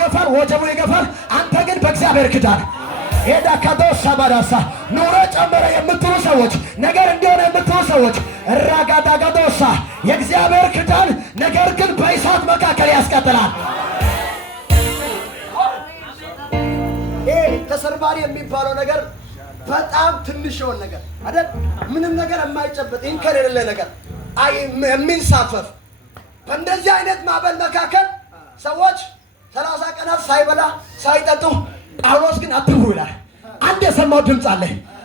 ይገፋል፣ ወጀቡ ይገፋል። አንተ ግን በእግዚአብሔር ክዳን ሄዳ ካዶሳ ባዳሳ ኑሮ ጨመረ የምትሉ ሰዎች፣ ነገር እንዲሆነ የምትሉ ሰዎች ራጋዳጋዶሳ የእግዚአብሔር ክዳን ነገር ግን በእሳት መካከል ያስቀጥላል። ይሄ ተሰርባሪ የሚባለው ነገር በጣም ትንሽ የሆነ ነገር አይደል? ምንም ነገር የማይጨበጥ እንከን የሌለ ነገር የሚንሳፈፍ በእንደዚህ አይነት ማዕበል መካከል ሰዎች 30 ቀናት ሳይበላ ሳይጠጡ፣ ጳውሎስ ግን አትብሉ ይላል። አንድ የሰማው ድምፅ አለ።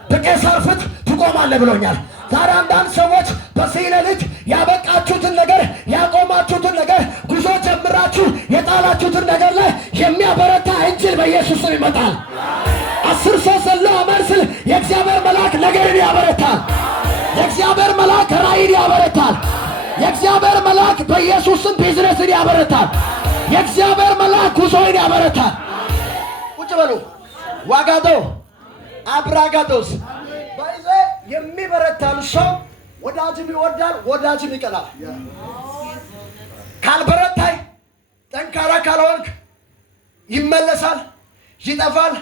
በቄሳር ፊት ትቆማለህ ብሎኛል። ዛሬ አንዳንድ ሰዎች በዚህ ሌሊት ያበቃችሁትን ነገር ያቆማችሁትን ነገር ጉዞ ጀምራችሁ የጣላችሁትን ነገር ላይ የሚያበረታ እንጅል በኢየሱስ ስም ይመጣል። 10 ሰው ዘሎ አሜን ስል የእግዚአብሔር መልአክ ነገርን ያበረታል። የእግዚአብሔር መልአክ ራእይን ያበረታል። የእግዚአብሔር መልአክ በኢየሱስ ስም ቢዝነስን ያበረታል። የእግዚአብሔር መልአክ ጉዞን ያበረታል። ቁጭ በሉ። ዋጋዶ አብራጋዶስ ባይዘ የሚበረታን ሰው ወዳጅም ይወዳል፣ ወዳጅም ይቀናል። ካልበረታይ ጠንካራ ካልሆንክ ይመለሳል፣ ይጠፋል።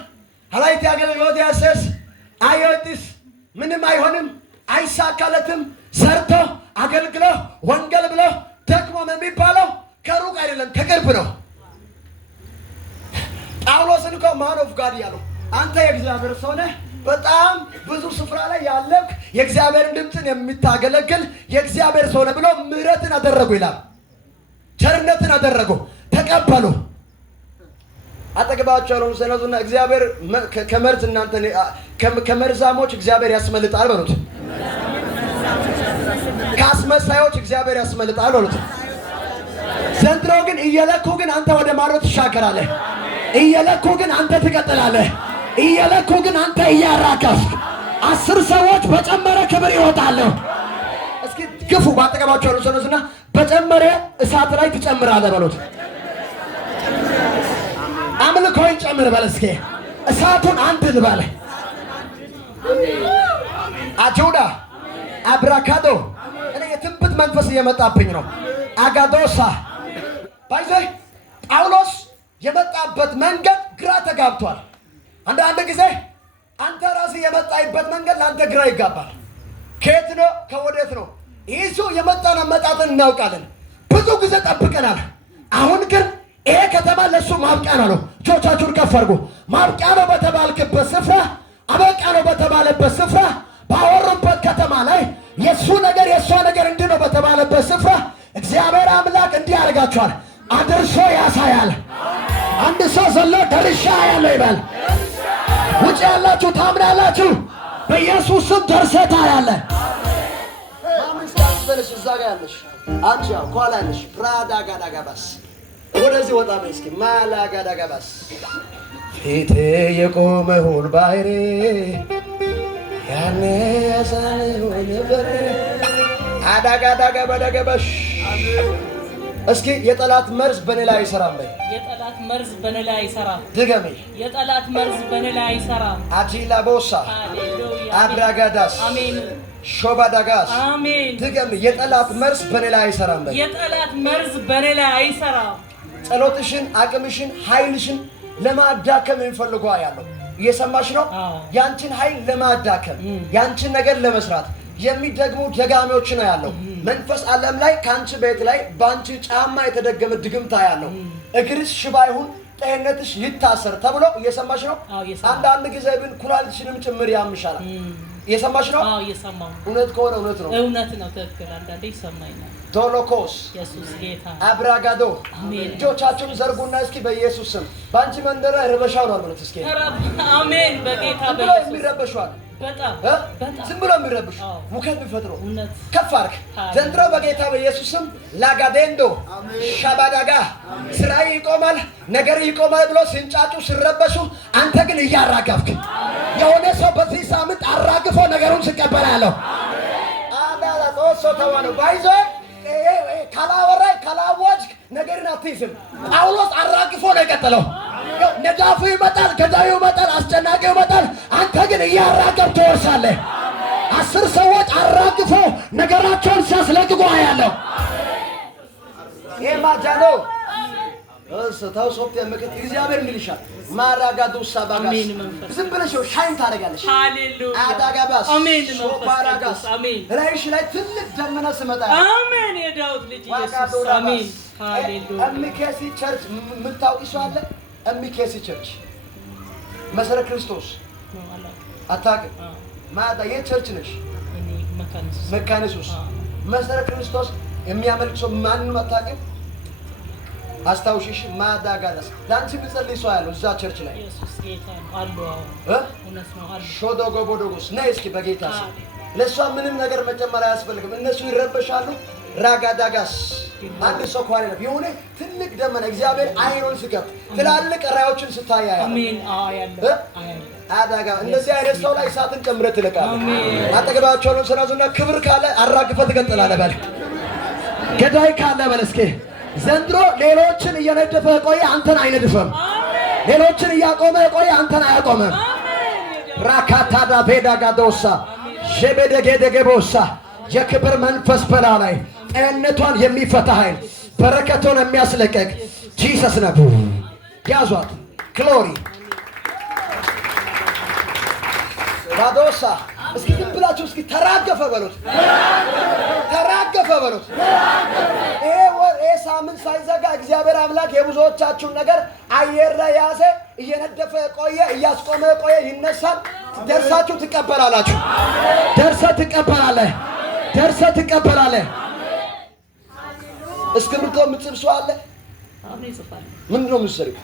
ሀላይት ያገለግሎት ያሰስ አይወጥስ ምንም አይሆንም፣ አይሳካለትም። ሰርቶ አገልግሎ ወንጌል ብሎ ደክሞም የሚባለው ከሩቅ አይደለም ከቅርብ ነው። ጳውሎስን እኮ ማን ኦፍ ጋድ ያለው አንተ የእግዚአብሔር ሰው ነህ፣ በጣም ብዙ ስፍራ ላይ ያለህ የእግዚአብሔርን ድምፅን የምታገለግል የእግዚአብሔር ሰው ነህ ብሎ ምሕረትን አደረጉ ይላል። ቸርነትን አደረጉ፣ ተቀበሉ። አጠገባቸው ያለውን ሰነዙና እግዚአብሔር ከመርዝ እናንተ ከመርዛሞች እግዚአብሔር ያስመልጣል በሉት። ከአስመሳዮች እግዚአብሔር ያስመልጣል በሉት። ዘንድሮ ግን እየለኩ ግን አንተ ወደ ማዶ ትሻገራለህ። እየለኩ ግን አንተ ትቀጥላለህ። እየለኩ ግን አንተ እያራከፍክ 10 ሰዎች በጨመረ ክብር ይወጣሉ። እስኪ ግፉ። ባጠገባቸው ያለውን ሰነዙና በጨመረ እሳት ላይ ትጨምራለህ በሉት። አምልኮን ጨምር በል እስኪ። እሳቱን አንድ ልበል። አጆዳ አብራካዶ እኔ የትንቢት መንፈስ እየመጣብኝ ነው። አጋዶሳ ባይዘ ጳውሎስ የመጣበት መንገድ ግራ ተጋብቷል። አንዳንድ ጊዜ አንተ ራስህ የመጣይበት መንገድ ለአንተ ግራ ይጋባል። ከየት ነው ከወዴት ነው? ይህ የመጣን አመጣጥን እናውቃለን። ብዙ ጊዜ ጠብቀናል። አሁን ግን ይሄ ከተማ ለሱ ማብቂያ ነው። እጆቻችሁን ከፍ አድርጉ። ማብቂያ ነው በተባልክበት ስፍራ፣ አበቃ ነው በተባለበት ስፍራ፣ ባወሩበት ከተማ ላይ የሱ ነገር የሷ ነገር እንዲህ ነው በተባለበት ስፍራ እግዚአብሔር አምላክ እንዲህ ያደርጋችኋል። አድርሶ ያሳያል። አንድ ሰው ዘሎ ደርሻ ያለው ይበል። ውጭ ያላችሁ ታምናላችሁ። በኢየሱስ ስም ደርሰታ ያለ ማምስታት በለሽ እዛ ጋር ያለሽ አንቺ ኋላ ያለሽ ፕራዳ ጋዳጋባስ ወደዚህ ወጣ በይ እስኪ ማላጋዳጋባስ ፊቴ የቆመውን ባይሬ ያኔ ያሳየው ነበር አዳጋዳጋባዳጋባሽ እስኪ የጠላት መርዝ በኔ ላይ አይሰራም በይ። የጠላት መርዝ በኔ ላይ አይሰራም። ድገሚ። የጠላት መርዝ በኔ ላይ አይሰራም። አጂላ ቦሳ ሃሌሉያ አብራጋዳስ አሜን ሾባዳጋስ አሜን። ድገሚ። የጠላት መርዝ በኔ ላይ አይሰራም በይ። የጠላት መርዝ በኔ ላይ አይሰራም። ጸሎትሽን፣ አቅምሽን፣ ኃይልሽን ለማዳከም የሚፈልጉ ያለው እየሰማሽ ነው። ያንቺን ኃይል ለማዳከም ያንቺን ነገር ለመስራት የሚደግሙ ደጋሚዎች ነው ያለው። መንፈስ ዓለም ላይ ካንቺ ቤት ላይ ባንቺ ጫማ የተደገመ ድግምታ ያለው እግርሽ ሽባ ይሁን ጤንነትሽ ይታሰር ተብሎ እየሰማሽ ነው። አንዳንድ ጊዜ ግን ኩላሊትሽንም ጭምር ያምሻል። እየሰማሽ ነው። እየሰማሁ እውነት ከሆነ እውነት ነው። እውነት ነው። ትክክል። አንዳንዴ ይሰማኛል። ዶሎኮስ ኢየሱስ ጌታ አብራጋዶ አሜን። እጆቻችሁን ዘርጉና እስኪ በኢየሱስ ስም ባንቺ መንደር ረበሻው ነው ማለት እስኪ አሜን። በጌታ በኢየሱስ የሚረበሻው በጣም ዝም ብሎ የሚረብሽ ሙከት ቢፈጥሩ እውነት ከፍ አድርግ ዘንድሮ በጌታ በኢየሱስ ስም ላጋዴንዶ ሻባዳጋ ስራይ ይቆማል፣ ነገር ይቆማል ብሎ ሲንጫጩ ሲረበሹ አንተ ግን እያራገፍክ የሆነ ሰው በዚህ ሳምንት አራግፎ ነገሩን ሲቀበላለሁ። አዳላ ጦሶ ተዋኑ ባይዞ ካላወራይ ካላዋጅ ነገርን አትይዝም። ጳውሎስ አራግፎ ነው የቀጠለው። ነዳፉ ይመጣል፣ ገዳዩ ይመጣል፣ አስጨናቂው ይመጣል። አንተ ግን እያራገብ ትወርሳለህ። 10 ሰዎች አራግፎ ነገራቸውን ሲያስለቅቁ ያለው የማጃኖ ታው ሶፍት ያመከት እግዚአብሔር እንግሊሻል ማራጋዱ ሳባጋስ ዝም ብለሽ ሻይን ታደርጋለሽ። ሃሌሉያ አዳጋባስ አሜን። ሶባራጋስ አሜን። ላይሽ ላይ ትልቅ ደመና ስመጣ አሜን። የዳዊት ልጅ ኢየሱስ አሜን። ሃሌሉያ እሚኬሲ ቸርች የምታውቂ ሰው አለ? እሚኬሲ ቸርች መሰረት ክርስቶስ አታውቅም? ማዳ የቸርች ነሽ? መካኒሱስ መሰረት ክርስቶስ የሚያመልክ ሰው ማንንም አታውቅም? አስታውሽሽ ማዳ ጋዳስ ላንቺ ብጸልይ ሰው ያለው እዛ ቸርች ላይ ኢየሱስ ጌታ አሉ። እውነት ነው አሉ። ሾዶጎ ቦዶጎስ ነይ እስኪ በጌታ ስም። ለእሷ ምንም ነገር መጨመር አያስፈልግም። እነሱ ይረበሻሉ። ራጋዳጋስ አንድ ሰው ኳሪ ነው የሆነ ትልቅ ደመና እግዚአብሔር አይኑን ሲከፍት ትላልቅ ራዮችን ስታያ አሜን። አዳጋ እንደዚህ አይነት ሰው ላይ እሳትን ጨምረህ ትለቃለህ። አጠገባቸው ነው ሰራዙና ክብር ካለ አራግፈህ ትቀጥላለህ። በል ገዳይ ካለ በል እስኪ ዘንድሮ ሌሎችን እየነደፈ ቆየ አንተን አይነድፈም። ሌሎችን እያቆመ ቆየ አንተን አያቆመም። ራካታዳ ቤዳጋዶሳ ሸበደገደገቦሳ የክብር መንፈስ በላ ላይ ጤንነቷን የሚፈታ ኃይል በረከቷን የሚያስለቀቅ ጂሰስ ነው። ያዟት ግሎሪ ባዶሳ እስኪ ዝም ብላችሁ እስኪ ተራገፈ በሉት። ተራገፈ በሉት። ይሄ ሳምንት ሳይዘጋ እግዚአብሔር አምላክ የብዙዎቻችሁን ነገር አየር ላይ ያዘ፣ እየነደፈ ቆየ፣ እያስቆመ ቆየ። ይነሳል። ደርሳችሁ ትቀበላላችሁ። ደርሰህ ትቀበላለህ። ደርሰህ ትቀበላለህ። እስክሪብቶ የምትጽፍ ሰው አለ? አሁን ይጽፋል። ምንድን ነው የምትሰሪው?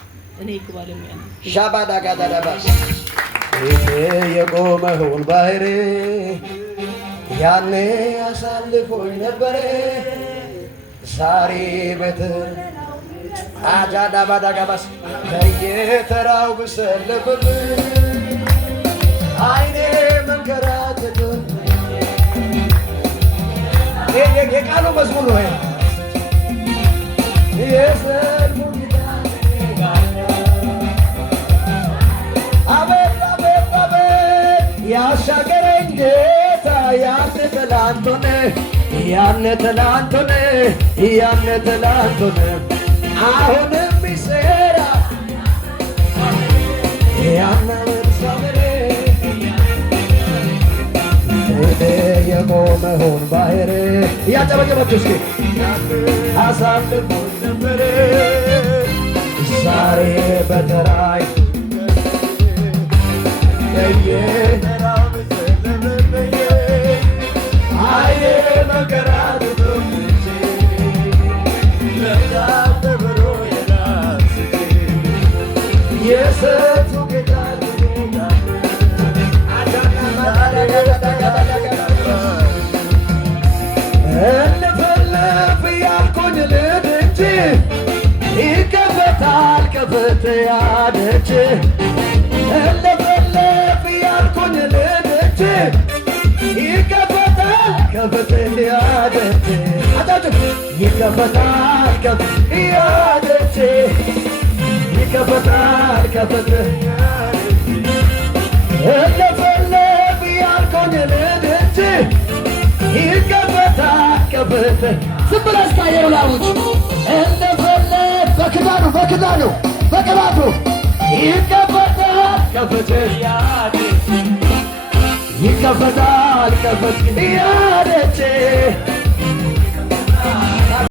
እኔ ባለሙያ ነኝ። ሻባዳ ጋዳዳባስ የቆመውን ባህር ያኔ አሳልፎኝ ነበረ ዛሬ ቤት አጃዳባዳጋባስ በየተራው ብሰለፍብ አይኔ መንከራተት የቃሉ መዝሙር ነው። የሰልሙ ያሻገረኝ ጌታ ያነ ትላንቱን አሁንም ይሰራ ያነ ምሳሌ የቆመውን ባህር እያጨበጨባችሁ እስኪ አሳልፎኝ ነበረ ዛሬ በተራይ እንፈልፍ ያልኩኝ ልድንች ይከፈታል ከፍት ያደች እንፈልፍ ያልኩኝ ልድንች ይከፈታል ከፍት ያደች አጫጭም ይከፈታል ከፍት ያደች ይከፈታል ከፍት እንፈልፍ ያልኩኝ ልድንች ይከፈታል ከፍት ዝም ብለህ እስካየው ላውጭ እንደፈለግ በክዳኑ በቅባቱ ይከፈታል ከፍት ይከፈታል ከፍት ያደች